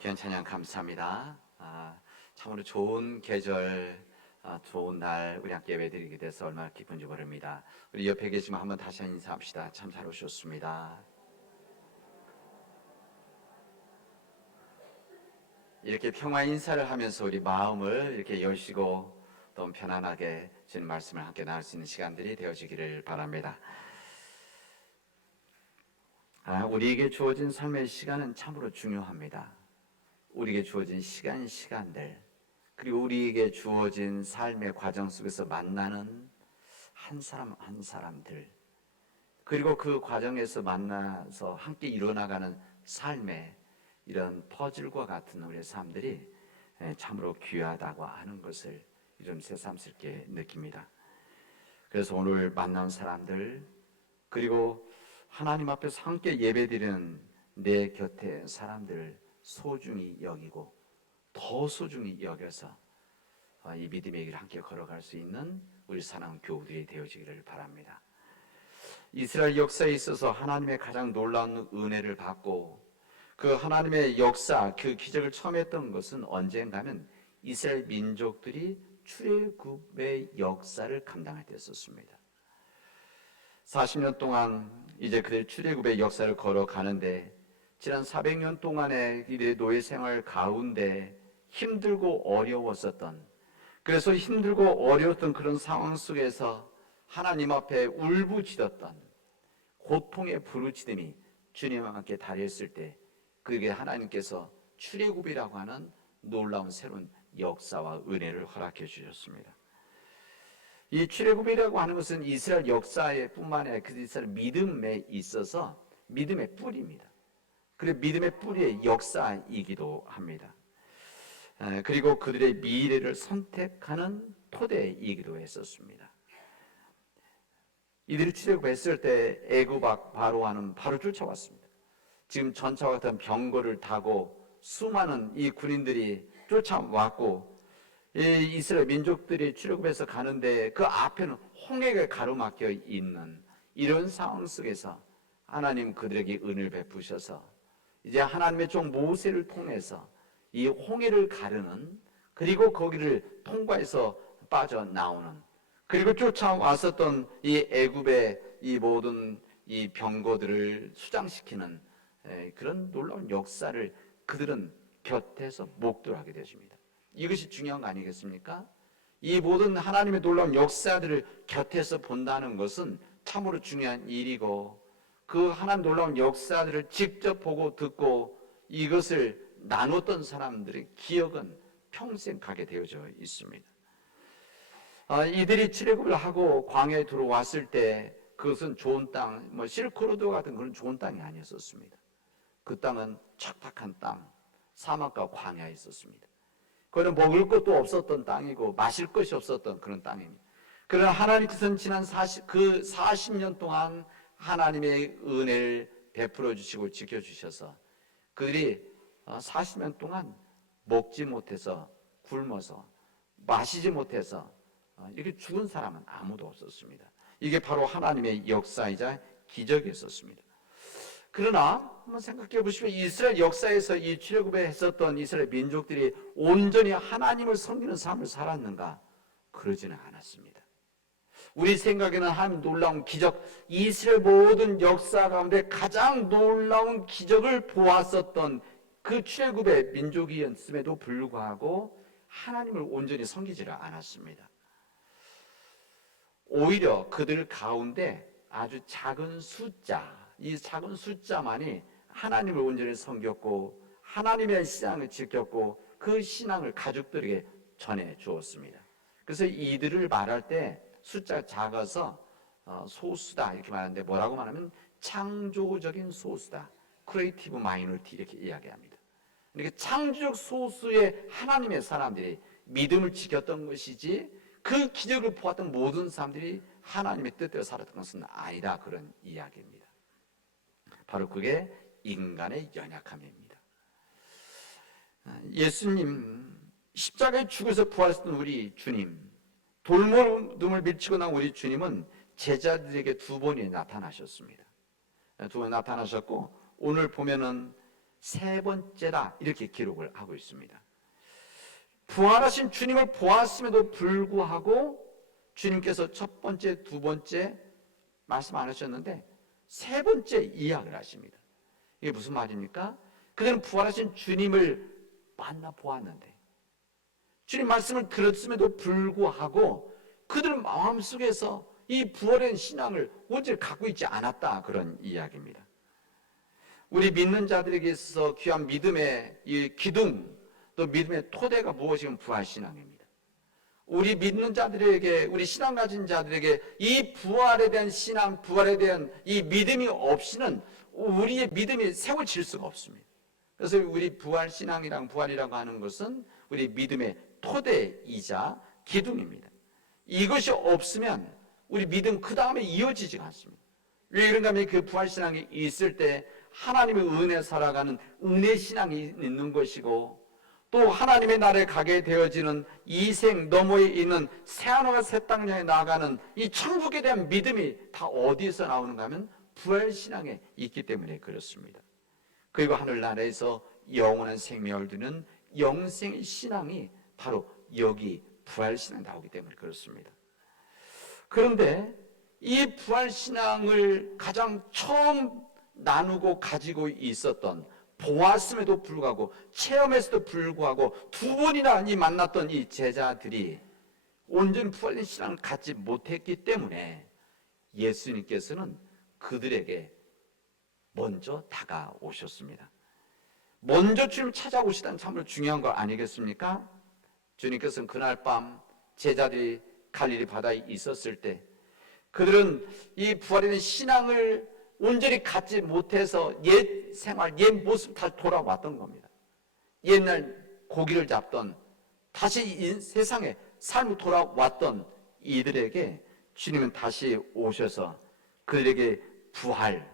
귀한 찬양 감사합니다. 참으로 좋은 계절, 좋은 날 우리 함께 예배드리게 돼서 얼마나 기쁜지 모릅니다. 우리 옆에 계시면 한번 다시 인사합시다. 참 잘 오셨습니다. 이렇게 평화 인사를 하면서 우리 마음을 이렇게 여시고 또 편안하게 주는 말씀을 함께 나눌 수 있는 시간들이 되어지기를 바랍니다. 우리에게 주어진 삶의 시간은 참으로 중요합니다. 우리에게 주어진 시간들, 그리고 우리에게 주어진 삶의 과정 속에서 만나는 한 사람 한 사람들, 그리고 그 과정에서 만나서 함께 이뤄나가는 삶의 이런 퍼즐과 같은 우리의 삶들이 참으로 귀하다고 하는 것을 좀 새삼스럽게 느낍니다. 그래서 오늘 만난 사람들, 그리고 하나님 앞에서 함께 예배드리는 내 곁에 사람들을 소중히 여기고 더 소중히 여겨서 이 믿음의 길을 함께 걸어갈 수 있는 우리 사랑하는 교우들이 되어지기를 바랍니다. 이스라엘 역사에 있어서 하나님의 가장 놀라운 은혜를 받고 그 하나님의 역사, 그 기적을 처음 했던 것은 언젠가 하면 이스라엘 민족들이 출애굽의 역사를 감당할 때였었습니다. 40년 동안 이제 그들 출애굽의 역사를 걸어가는데 지난 400년 동안의 이들의 노예 생활 가운데 힘들고 어려웠었던, 그래서 힘들고 어려웠던 그런 상황 속에서 하나님 앞에 울부짖었던 고통의 부르짖음이 주님과 함께 달했을 때 그에게 하나님께서 출애굽이라고 하는 놀라운 새로운 역사와 은혜를 허락해 주셨습니다. 이 출애굽이라고 하는 것은 이스라엘 역사에 뿐만 아니라 그 이스라엘 믿음에 있어서 믿음의 뿌리입니다. 그리고 믿음의 뿌리의 역사이기도 합니다. 그리고 그들의 미래를 선택하는 토대이기도 했었습니다. 이들이 출애굽했을 때 애굽 바로와는 바로 쫓아왔습니다. 지금 전차와 같은 병거를 타고 수많은 이 군인들이 쫓아왔고, 이 이스라엘 민족들이 출애굽해서 가는데 그 앞에는 홍해가 가로막혀 있는 이런 상황 속에서 하나님 그들에게 은혜를 베푸셔서 이제 하나님의 종 모세를 통해서 이 홍해를 가르는, 그리고 거기를 통과해서 빠져나오는, 그리고 쫓아왔었던 이 애굽의 이 모든 이 병거들을 수장시키는 그런 놀라운 역사를 그들은 곁에서 목도하게 되십니다. 이것이 중요한 거 아니겠습니까? 이 모든 하나님의 놀라운 역사들을 곁에서 본다는 것은 참으로 중요한 일이고, 그 하나님 놀라운 역사들을 직접 보고 듣고 이것을 나눴던 사람들의 기억은 평생 가게 되어져 있습니다. 이들이 출애굽을 하고 광야에 들어왔을 때 그것은 좋은 땅, 실크로드 같은 그런 좋은 땅이 아니었습니다. 그 땅은 척박한 땅, 사막과 광야에 있었습니다. 그는 먹을 것도 없었던 땅이고 마실 것이 없었던 그런 땅입니다. 그러나 하나님께서는 지난 40년 동안 하나님의 은혜를 베풀어 주시고 지켜주셔서 그들이 40년 동안 먹지 못해서 굶어서 마시지 못해서 이렇게 죽은 사람은 아무도 없었습니다. 이게 바로 하나님의 역사이자 기적이었습니다. 그러나 한번 생각해 보시면 이스라엘 역사에서 이 출애굽에 했었던 이스라엘 민족들이 온전히 하나님을 섬기는 삶을 살았는가? 그러지는 않았습니다. 우리 생각에는 하나님 놀라운 기적, 이스라엘 모든 역사 가운데 가장 놀라운 기적을 보았었던 그 출애굽의 민족이었음에도 불구하고 하나님을 온전히 섬기지를 않았습니다. 오히려 그들 가운데 아주 작은 숫자, 이 작은 숫자만이 하나님을 온전히 섬겼고 하나님의 신앙을 지켰고 그 신앙을 가족들에게 전해 주었습니다. 그래서 이들을 말할 때 숫자가 작아서 소수다 이렇게 말하는데 뭐라고 말하면 창조적인 소수다, 크리에이티브 마이너리티 이렇게 이야기합니다. 그러니까 창조적 소수의 하나님의 사람들이 믿음을 지켰던 것이지 그 기적을 보았던 모든 사람들이 하나님의 뜻대로 살았던 것은 아니다, 그런 이야기입니다. 바로 그게 인간의 연약함입니다. 예수님 십자가에 죽어서 부활했던 우리 주님, 돌무덤을 밀치고 나온 우리 주님은 제자들에게 두 번이 나타나셨습니다. 두 번 나타나셨고 오늘 보면은 세 번째다 이렇게 기록을 하고 있습니다. 부활하신 주님을 보았음에도 불구하고 주님께서 첫 번째, 두 번째 말씀 안 하셨는데 세 번째 이야기를 하십니다. 이게 무슨 말입니까? 그들은 부활하신 주님을 만나 보았는데 주님 말씀을 들었음에도 불구하고 그들은 마음속에서 이 부활의 신앙을 온전히 갖고 있지 않았다, 그런 이야기입니다. 우리 믿는 자들에게 있어서 귀한 믿음의 이 기둥, 또 믿음의 토대가 무엇이면 부활신앙입니다. 우리 믿는 자들에게, 우리 신앙 가진 자들에게 이 부활에 대한 신앙, 부활에 대한 이 믿음이 없이는 우리의 믿음이 세워질 수가 없습니다. 그래서 우리 부활신앙이랑 부활이라고 하는 것은 우리 믿음의 토대이자 기둥입니다. 이것이 없으면 우리 믿음 그 다음에 이어지지가 않습니다. 왜 그런가 하면 그 부활신앙이 있을 때 하나님의 은혜 살아가는 은혜신앙이 있는 것이고, 또 하나님의 나라에 가게 되어지는 이 생 너머에 있는 새하늘과 새 땅을 향해 나아가는 이 천국에 대한 믿음이 다 어디에서 나오는가 하면 부활신앙에 있기 때문에 그렇습니다. 그리고 하늘나라에서 영원한 생명을 두는 영생의 신앙이 바로 여기 부활신앙에 나오기 때문에 그렇습니다. 그런데 이 부활신앙을 가장 처음 나누고 가지고 있었던, 보았음에도 불구하고 체험했음에도 불구하고 두 번이나 만났던 이 제자들이 온전히 부활된 신앙을 갖지 못했기 때문에 예수님께서는 그들에게 먼저 다가오셨습니다. 먼저 주님을 찾아오시다는 참으로 중요한 거 아니겠습니까? 주님께서는 그날 밤 제자들이 갈릴리 바다에 있었을 때 그들은 이 부활에 대한 신앙을 온전히 갖지 못해서 옛 생활, 옛 모습 다시 돌아왔던 겁니다. 옛날 고기를 잡던, 다시 세상에 삶을 돌아왔던 이들에게 주님은 다시 오셔서 그들에게 부활,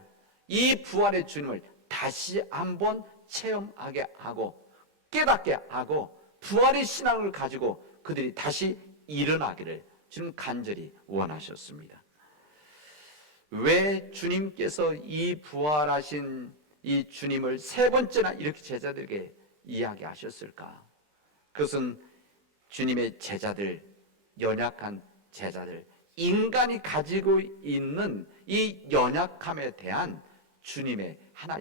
이 부활의 주님을 다시 한번 체험하게 하고 깨닫게 하고 부활의 신앙을 가지고 그들이 다시 일어나기를 주님 간절히 원하셨습니다. 왜 주님께서 이 부활하신 이 주님을 세 번째나 이렇게 제자들에게 이야기하셨을까? 그것은 주님의 제자들, 연약한 제자들, 인간이 가지고 있는 이 연약함에 대한 주님의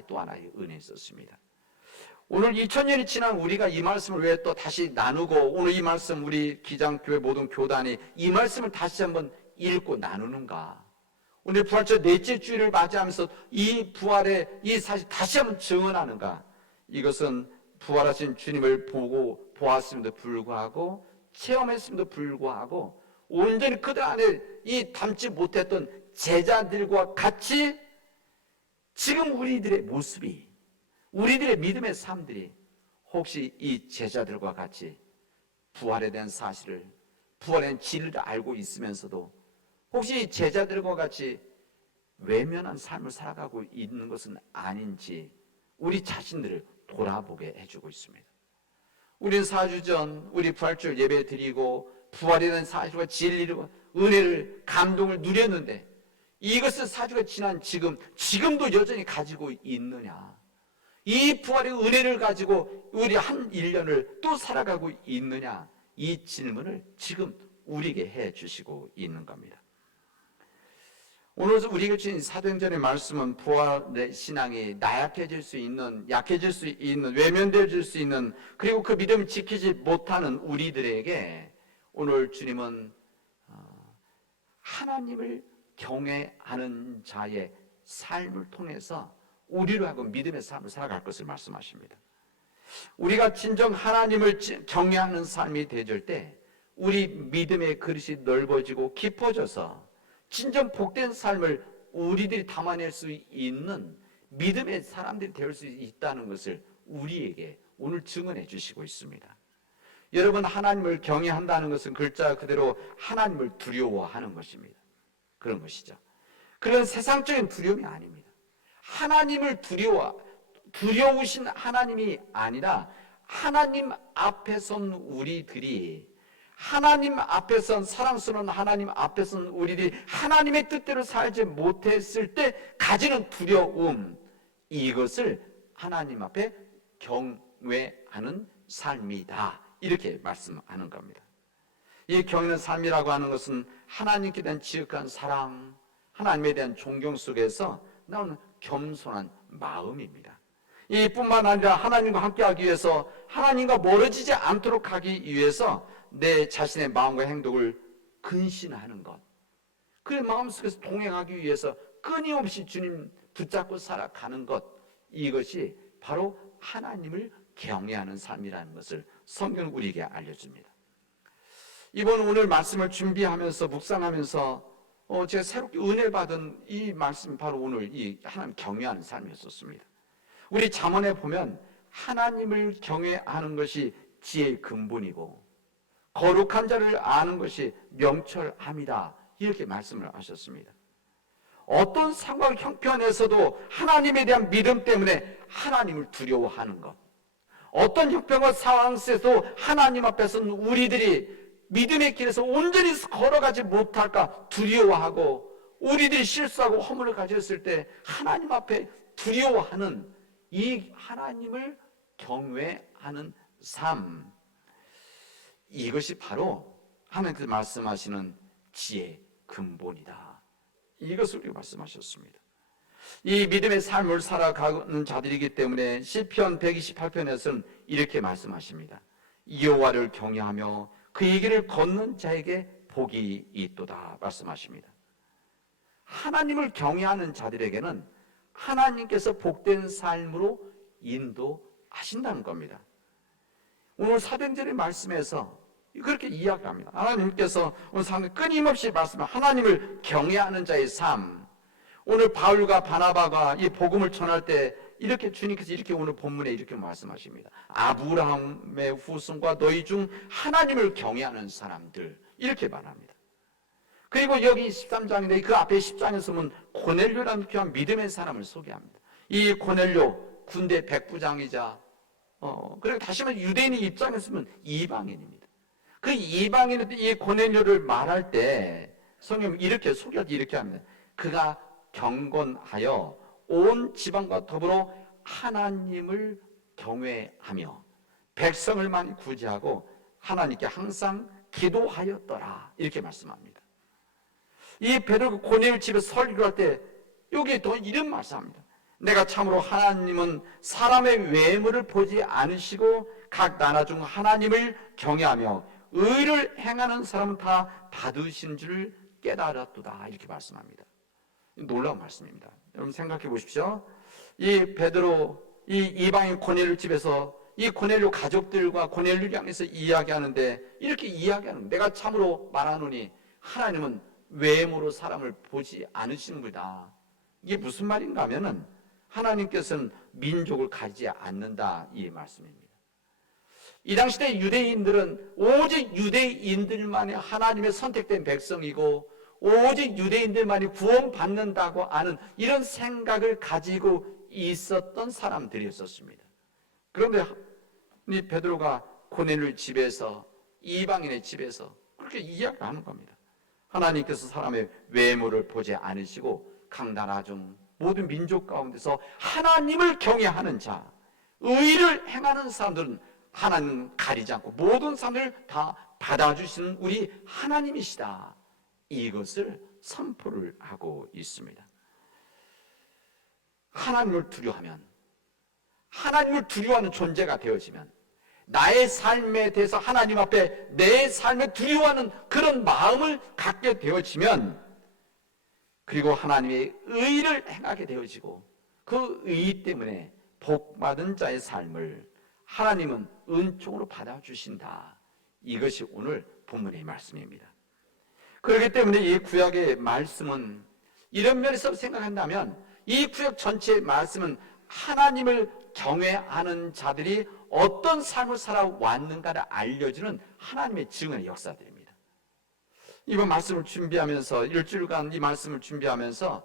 또 하나의 은혜였습니다. 오늘 2000년이 지난 우리가 이 말씀을 왜 또 다시 나누고, 오늘 이 말씀 우리 기장교회 모든 교단이 이 말씀을 다시 한번 읽고 나누는가? 오늘 부활절 넷째 주일을 맞이하면서 이 부활의 이 사실 다시 한번 증언하는가? 이것은 부활하신 주님을 보고 보았음에도 불구하고 체험했음에도 불구하고 온전히 그들 안에 이 담지 못했던 제자들과 같이 지금 우리들의 모습이, 우리들의 믿음의 삶들이 혹시 이 제자들과 같이 부활에 대한 사실을, 부활에 대한 진리를 알고 있으면서도 혹시 제자들과 같이 외면한 삶을 살아가고 있는 것은 아닌지 우리 자신들을 돌아보게 해주고 있습니다. 우리는 4주 전 우리 부활절 예배 드리고 부활에 대한 사실과 진리를, 은혜를, 감동을 누렸는데 이것을 4주가 지난 지금도 여전히 가지고 있느냐? 이 부활의 은혜를 가지고 우리 한 1년을 또 살아가고 있느냐? 이 질문을 지금 우리에게 해 주시고 있는 겁니다. 오늘 우리에게 주신 사도행전의 말씀은 부활의 신앙이 나약해질 수 있는, 약해질 수 있는, 외면될 수 있는, 그리고 그 믿음을 지키지 못하는 우리들에게 오늘 주님은 하나님을 경외하는 자의 삶을 통해서 우리로 하여금 믿음의 삶을 살아갈 것을 말씀하십니다. 우리가 진정 하나님을 경외하는 삶이 되어질 때 우리 믿음의 그릇이 넓어지고 깊어져서 진정 복된 삶을 우리들이 담아낼 수 있는 믿음의 사람들이 될 수 있다는 것을 우리에게 오늘 증언해 주시고 있습니다. 여러분, 하나님을 경외한다는 것은 글자 그대로 하나님을 두려워하는 것입니다. 그런 것이죠. 그런 세상적인 두려움이 아닙니다. 하나님을 두려우신 하나님이 아니라 하나님 앞에 선 우리들이, 하나님 앞에 선 사랑스러운 하나님 앞에 선 우리들이 하나님의 뜻대로 살지 못했을 때 가지는 두려움, 이것을 하나님 앞에 경외하는 삶이다. 이렇게 말씀하는 겁니다. 이 경외하는 삶이라고 하는 것은 하나님께 대한 지극한 사랑, 하나님에 대한 존경 속에서 나오는 겸손한 마음입니다. 이뿐만 아니라 하나님과 함께하기 위해서, 하나님과 멀어지지 않도록 하기 위해서 내 자신의 마음과 행동을 근신하는 것, 그의 마음속에서 동행하기 위해서 끊임없이 주님 붙잡고 살아가는 것, 이것이 바로 하나님을 경외하는 삶이라는 것을 성경은 우리에게 알려줍니다. 이번 오늘 말씀을 준비하면서 묵상하면서 제가 새롭게 은혜 받은 이 말씀이 바로 오늘 이 하나님 경외하는 삶이었습니다. 우리 잠언에 보면 하나님을 경외하는 것이 지혜의 근본이고 거룩한 자를 아는 것이 명철함이다, 이렇게 말씀을 하셨습니다. 어떤 상황 형편에서도 하나님에 대한 믿음 때문에 하나님을 두려워하는 것, 어떤 형편과 상황 속에서도 하나님 앞에서는 우리들이 믿음의 길에서 온전히 걸어가지 못할까 두려워하고, 우리들이 실수하고 허물을 가졌을 때 하나님 앞에 두려워하는 이 하나님을 경외하는 삶, 이것이 바로 하나님께서 말씀하시는 지혜의 근본이다, 이것을 우리가 말씀하셨습니다. 이 믿음의 삶을 살아가는 자들이기 때문에 시편 128편에서는 이렇게 말씀하십니다. 여호와를 경외하며 그의 길을 걷는 자에게 복이 있도다 말씀하십니다. 하나님을 경외하는 자들에게는 하나님께서 복된 삶으로 인도하신다는 겁니다. 오늘 사도행전의 말씀에서 그렇게 이야기합니다. 하나님께서 오늘 상대 끊임없이 말씀하는 하나님을 경외하는 자의 삶, 오늘 바울과 바나바가 이 복음을 전할 때 이렇게 주님께서 이렇게 오늘 본문에 이렇게 말씀하십니다. 아브라함의 후손과 너희 중 하나님을 경외하는 사람들, 이렇게 말합니다. 그리고 여기 13장인데 그 앞에 10장에서 보면 고넬료라는 귀한 믿음의 사람을 소개합니다. 이 고넬료 군대 백부장이자 그리고 다시 말해 유대인의 입장에서 보면 이방인입니다. 그 이방인은 이 고넬료를 말할 때 성경은 이렇게 소개할 때 이렇게 합니다. 그가 경건하여 온 지방과 더불어 하나님을 경외하며 백성을 많이 구제하고 하나님께 항상 기도하였더라, 이렇게 말씀합니다. 이 베드로가 고넬료 집에 설교를 할 때 여기에 더 이런 말씀합니다. 내가 참으로 하나님은 사람의 외모를 보지 않으시고 각 나라 중 하나님을 경외하며 의를 행하는 사람은 다 받으신 줄 깨달았도다, 이렇게 말씀합니다. 놀라운 말씀입니다. 여러분 생각해 보십시오. 이 베드로, 이 이방인 고넬료 집에서 이 고넬료 가족들과 고넬료를 향해서 이야기하는데 이렇게 이야기하는, 내가 참으로 말하노니 하나님은 외모로 사람을 보지 않으시는구나. 이게 무슨 말인가 하면은 하나님께서는 민족을 가지지 않는다, 이 말씀입니다. 이 당시 때 유대인들은 오직 유대인들만이 하나님의 선택된 백성이고 오직 유대인들만이 구원받는다고 하는 이런 생각을 가지고 있었던 사람들이었습니다. 그런데 이 베드로가 고넬료 집에서, 이방인의 집에서 그렇게 이야기하는 겁니다. 하나님께서 사람의 외모를 보지 않으시고 각 나라 중 모든 민족 가운데서 하나님을 경외하는 자, 의를 행하는 사람들은 하나님 가리지 않고 모든 사람들을 다 받아주시는 우리 하나님이시다, 이것을 선포를 하고 있습니다. 하나님을 두려워하면, 하나님을 두려워하는 존재가 되어지면, 나의 삶에 대해서 하나님 앞에 내 삶에 두려워하는 그런 마음을 갖게 되어지면, 그리고 하나님의 의를 행하게 되어지고 그 의 때문에 복받은 자의 삶을 하나님은 은총으로 받아주신다, 이것이 오늘 본문의 말씀입니다. 그렇기 때문에 이 구약의 말씀은 이런 면에서 생각한다면 이 구약 전체의 말씀은 하나님을 경외하는 자들이 어떤 삶을 살아왔는가를 알려주는 하나님의 증언의 역사들입니다. 이번 말씀을 준비하면서 일주일간 이 말씀을 준비하면서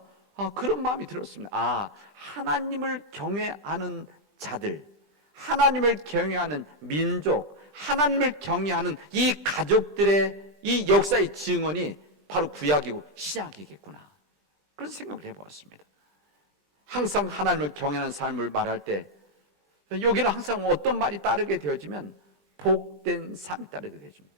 그런 마음이 들었습니다. 하나님을 경외하는 자들, 하나님을 경외하는 민족, 하나님을 경외하는 이 가족들의 이 역사의 증언이 바로 구약이고 신약이겠구나, 그런 생각을 해보았습니다. 항상 하나님을 경외하는 삶을 말할 때 여기는 항상 어떤 말이 따르게 되어지면 복된 삶이 따르게 되어집니다.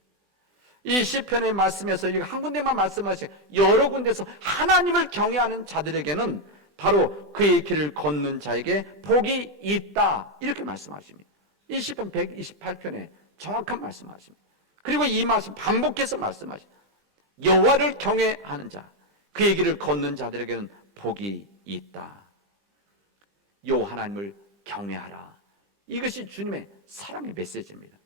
이 시편의 말씀에서 한 군데만 말씀하신 여러 군데서 하나님을 경외하는 자들에게는 바로 그의 길을 걷는 자에게 복이 있다, 이렇게 말씀하십니다. 이 시편 128편에 정확한 말씀하십니다. 그리고 이 말씀 반복해서 말씀하십니다. 여호와를 경외하는 자, 그의 길을 걷는 자들에게는 복이 있다. 여호와 하나님을 경외하라. 이것이 주님의 사랑의 메시지입니다.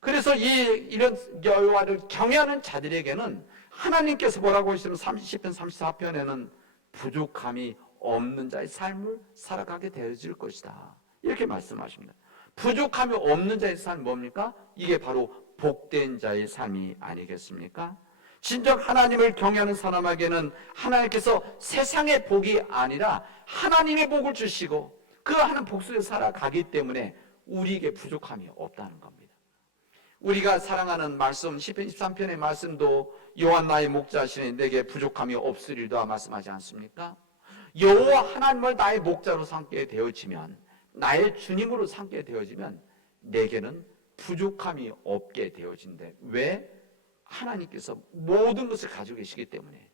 그래서 이런 여호와를 경외하는 자들에게는 하나님께서 뭐라고 하시면 30편 34편에는 부족함이 없는 자의 삶을 살아가게 되어질 것이다, 이렇게 말씀하십니다. 부족함이 없는 자의 삶이 뭡니까? 이게 바로 복된 자의 삶이 아니겠습니까? 진정 하나님을 경외하는 사람에게는 하나님께서 세상의 복이 아니라 하나님의 복을 주시고 그 하는 복 속에 살아가기 때문에 우리에게 부족함이 없다는 겁니다. 우리가 사랑하는 말씀 시편 23편의 말씀도 여호와 나의 목자시니 내게 부족함이 없으리라 말씀하지 않습니까? 여호와 하나님을 나의 목자로 삼게 되어지면, 나의 주님으로 삼게 되어지면 내게는 부족함이 없게 되어진대. 왜? 하나님께서 모든 것을 가지고 계시기 때문에,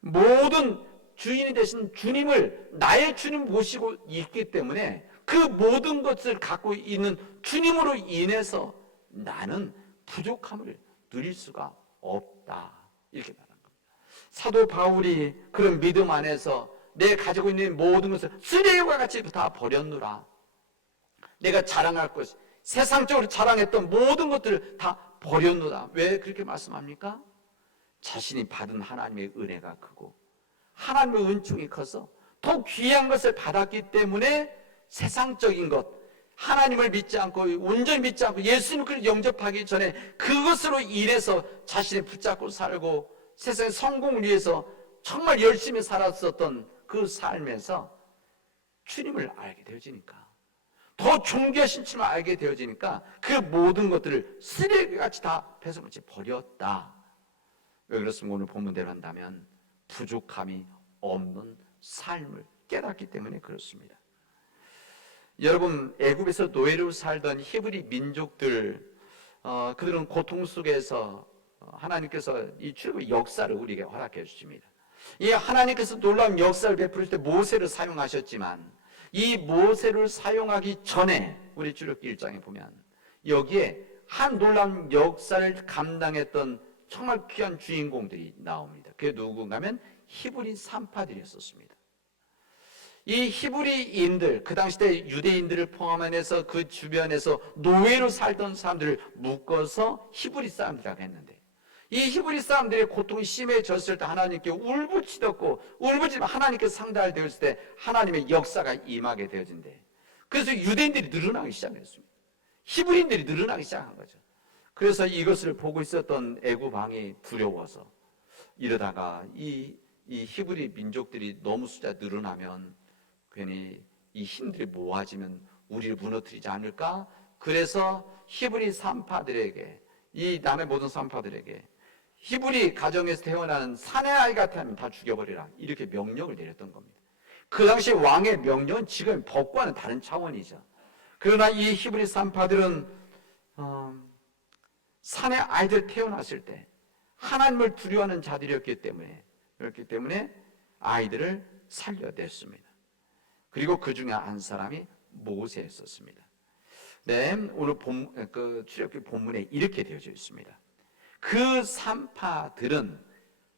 모든 주인이 되신 주님을 나의 주님 모시고 있기 때문에 그 모든 것을 갖고 있는 주님으로 인해서 나는 부족함을 누릴 수가 없다, 이렇게 말한 겁니다. 사도 바울이 그런 믿음 안에서 내 가지고 있는 모든 것을 쓰레기와 같이 다 버렸노라. 내가 자랑할 것, 세상적으로 자랑했던 모든 것들을 다 버렸노라. 왜 그렇게 말씀합니까? 자신이 받은 하나님의 은혜가 크고 하나님의 은총이 커서 더 귀한 것을 받았기 때문에 세상적인 것, 하나님을 믿지 않고 온전히 믿지 않고 예수님을 영접하기 전에 그것으로 인해서 자신을 붙잡고 살고 세상의 성공을 위해서 정말 열심히 살았었던 그 삶에서 주님을 알게 되어지니까, 더 존귀하신 주님을 알게 되어지니까 그 모든 것들을 쓰레기같이 다 배설같이 버렸다. 왜 그렇습니까? 오늘 본문대로 한다면 부족함이 없는 삶을 깨닫기 때문에 그렇습니다. 여러분, 애굽에서 노예로 살던 히브리 민족들, 그들은 고통 속에서 하나님께서 이 출애굽의 역사를 우리에게 허락해 주십니다. 이 하나님께서 놀라운 역사를 베풀 때 모세를 사용하셨지만 이 모세를 사용하기 전에 우리 출애굽기 1장에 보면 여기에 한 놀라운 역사를 감당했던 정말 귀한 주인공들이 나옵니다. 그게 누군가 하면 히브리 산파들이었습니다. 이 히브리인들, 그 당시 때 유대인들을 포함해서 그 주변에서 노예로 살던 사람들을 묶어서 히브리 사람들이라고 했는데, 이 히브리 사람들의 고통이 심해졌을 때 하나님께 울부짖었고, 울부짖으면 하나님께 상달을 되었을 때 하나님의 역사가 임하게 되어진대. 그래서 유대인들이 늘어나기 시작했습니다. 히브리인들이 늘어나기 시작한 거죠. 그래서 이것을 보고 있었던 애굽 왕이 두려워서, 이러다가 이 히브리 민족들이 너무 숫자 늘어나면 괜히 이 힘들이 모아지면 우리를 무너뜨리지 않을까? 그래서 히브리 산파들에게, 이 남의 모든 산파들에게 히브리 가정에서 태어나는 사내 아이 같으면 다 죽여버리라, 이렇게 명령을 내렸던 겁니다. 그 당시 왕의 명령은 지금 법과는 다른 차원이죠. 그러나 이 히브리 산파들은 사내 아이들 태어났을 때 하나님을 두려워하는 자들이었기 때문에, 그렇기 때문에 아이들을 살려냈습니다. 그리고 그 중에 한 사람이 모세였었습니다. 네, 오늘 출애굽기 본문에 이렇게 되어져 있습니다. 그 산파들은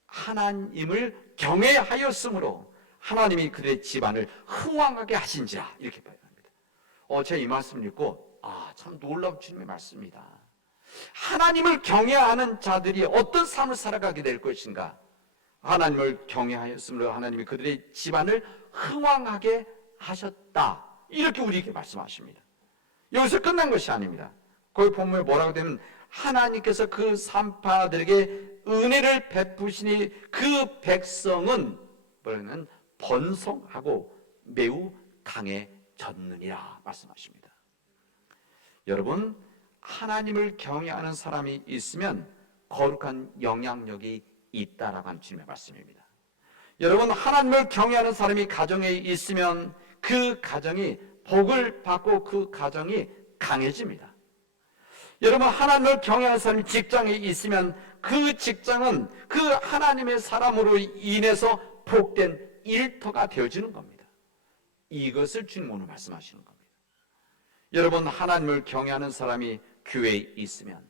하나님을 경외하였으므로 하나님이 그들의 집안을 흥왕하게 하신지라, 이렇게 말합니다. 제가 이 말씀을 읽고 참 놀라운 주님의 말씀입니다. 하나님을 경외하는 자들이 어떤 삶을 살아가게 될 것인가? 하나님을 경외하였으므로 하나님이 그들의 집안을 흥왕하게 하셨다, 이렇게 우리에게 말씀하십니다. 여기서 끝난 것이 아닙니다. 거기 본문에 뭐라고 되면 하나님께서 그 산파들에게 은혜를 베푸시니 그 백성은 뭐냐면 번성하고 매우 강해졌느니라 말씀하십니다. 여러분, 하나님을 경외하는 사람이 있으면 거룩한 영향력이 있다라고 하는 주님의 말씀입니다. 여러분, 하나님을 경외하는 사람이 가정에 있으면 그 가정이 복을 받고 그 가정이 강해집니다. 여러분, 하나님을 경외하는 사람이 직장에 있으면 그 직장은 그 하나님의 사람으로 인해서 복된 일터가 되어지는 겁니다. 이것을 주님 오늘 말씀하시는 겁니다. 여러분, 하나님을 경외하는 사람이 교회에 있으면,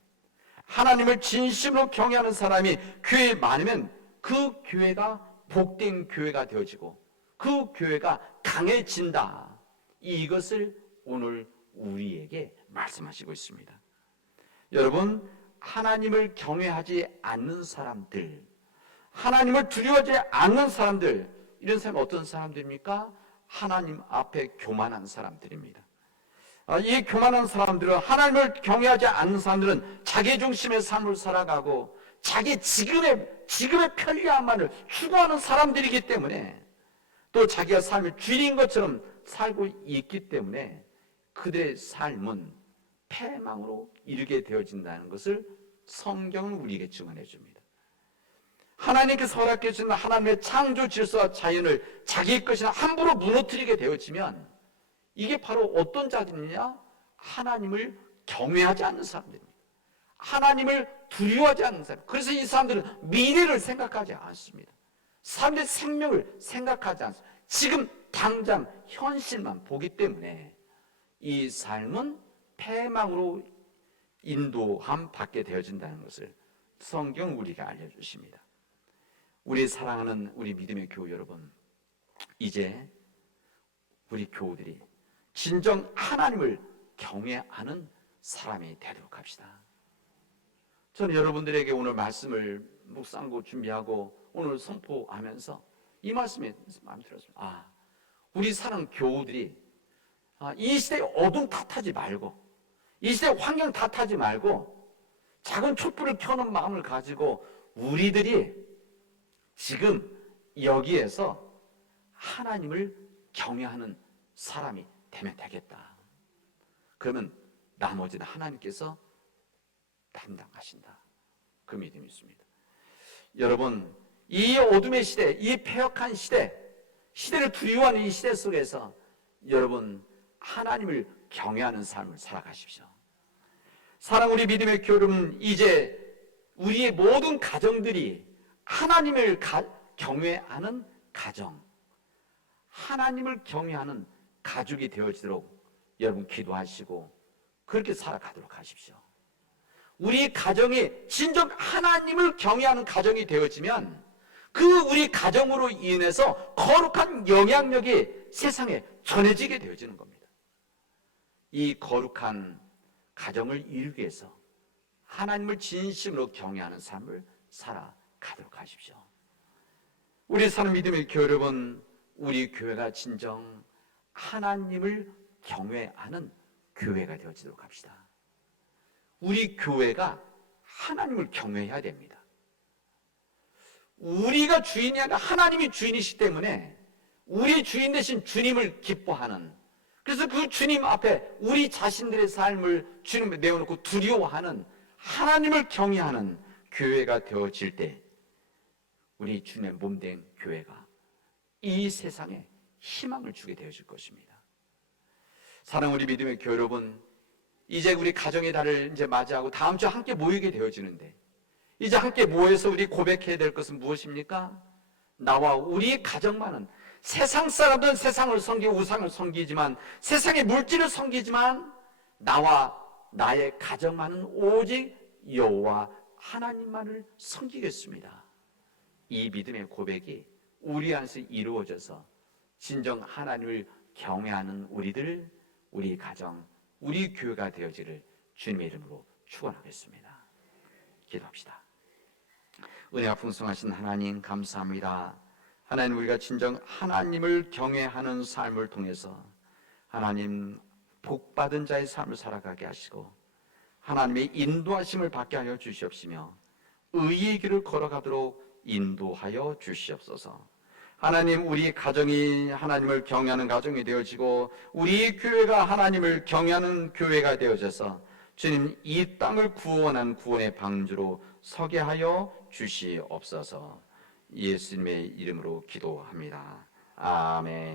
하나님을 진심으로 경외하는 사람이 교회에 많으면 그 교회가 복된 교회가 되어지고 그 교회가 강해진다. 이것을 오늘 우리에게 말씀하시고 있습니다. 여러분, 하나님을 경외하지 않는 사람들, 하나님을 두려워하지 않는 사람들, 이런 사람은 어떤 사람들입니까? 하나님 앞에 교만한 사람들입니다. 이 교만한 사람들은, 하나님을 경외하지 않는 사람들은 자기 중심의 삶을 살아가고 자기 지금의 편리함만을 추구하는 사람들이기 때문에, 또 자기가 삶의 주인인 것처럼 살고 있기 때문에 그들의 삶은 패망으로 이르게 되어진다는 것을 성경은 우리에게 증언해 줍니다. 하나님께서 허락해 주신 하나님의 창조 질서와 자연을 자기 것이나 함부로 무너뜨리게 되어지면 이게 바로 어떤 자들이냐? 하나님을 경외하지 않는 사람들입니다. 하나님을 두려워하지 않는 사람. 그래서 이 사람들은 미래를 생각하지 않습니다. 사람들의 생명을 생각하지 않습니다. 지금 당장 현실만 보기 때문에 이 삶은 패망으로 인도함 받게 되어진다는 것을 성경 우리가 알려주십니다. 우리 사랑하는 우리 믿음의 교우 여러분, 이제 우리 교우들이 진정 하나님을 경외하는 사람이 되도록 합시다. 저는 여러분들에게 오늘 말씀을 묵상하고 준비하고 오늘 선포하면서 이 말씀이 마음에 들었습니다. 우리 사랑 교우들이 이 시대의 어둠 탓하지 말고, 이 시대의 환경 탓하지 말고 작은 촛불을 켜는 마음을 가지고 우리들이 지금 여기에서 하나님을 경외하는 사람이 되면 되겠다. 그러면 나머지는 하나님께서 담당하신다. 그 믿음이 있습니다. 여러분, 이 어둠의 시대, 이 패역한 시대를 두려워하는 이 시대 속에서 여러분, 하나님을 경외하는 삶을 살아가십시오. 사랑 우리 믿음의 교우 여러분, 이제 우리의 모든 가정들이 하나님을 경외하는 가정, 하나님을 경외하는 가족이 되어지도록 여러분 기도하시고 그렇게 살아가도록 하십시오. 우리 가정이 진정 하나님을 경외하는 가정이 되어지면 그 우리 가정으로 인해서 거룩한 영향력이 세상에 전해지게 되어지는 겁니다. 이 거룩한 가정을 이루기 위해서 하나님을 진심으로 경외하는 삶을 살아가도록 하십시오. 우리 사는 믿음의 교회 여러분, 우리 교회가 진정 하나님을 경외하는 교회가 되어지도록 합시다. 우리 교회가 하나님을 경외해야 됩니다. 우리가 주인이 아니라 하나님이 주인이시기 때문에 우리 주인 되신 주님을 기뻐하는, 그래서 그 주님 앞에 우리 자신들의 삶을 주님에 내어놓고 두려워하는 하나님을 경외하는 교회가 되어질 때 우리 주님의 몸된 교회가 이 세상에 희망을 주게 되어질 것입니다. 사랑 우리 믿음의 교회 여러분, 이제 우리 가정의 달을 이제 맞이하고 다음 주에 함께 모이게 되어지는데, 이제 함께 모여서 우리 고백해야 될 것은 무엇입니까? 나와 우리 가정만은, 세상 사람들은 세상을 섬기고 우상을 섬기지만, 세상의 물질을 섬기지만 나와 나의 가정만은 오직 여호와 하나님만을 섬기겠습니다. 이 믿음의 고백이 우리 안에서 이루어져서 진정 하나님을 경외하는 우리들, 우리 가정, 우리 교회가 되어지를 주님의 이름으로 축원하겠습니다. 기도합시다. 은혜가 풍성하신 하나님 감사합니다. 하나님, 우리가 진정 하나님을 경외하는 삶을 통해서 하나님 복받은 자의 삶을 살아가게 하시고 하나님의 인도하심을 받게 하여 주시옵시며 의의 길을 걸어가도록 인도하여 주시옵소서. 하나님, 우리 가정이 하나님을 경외하는 가정이 되어지고 우리 교회가 하나님을 경외하는 교회가 되어져서 주님, 이 땅을 구원한 구원의 방주로 서게 하여 주시옵소서. 예수님의 이름으로 기도합니다. 아멘.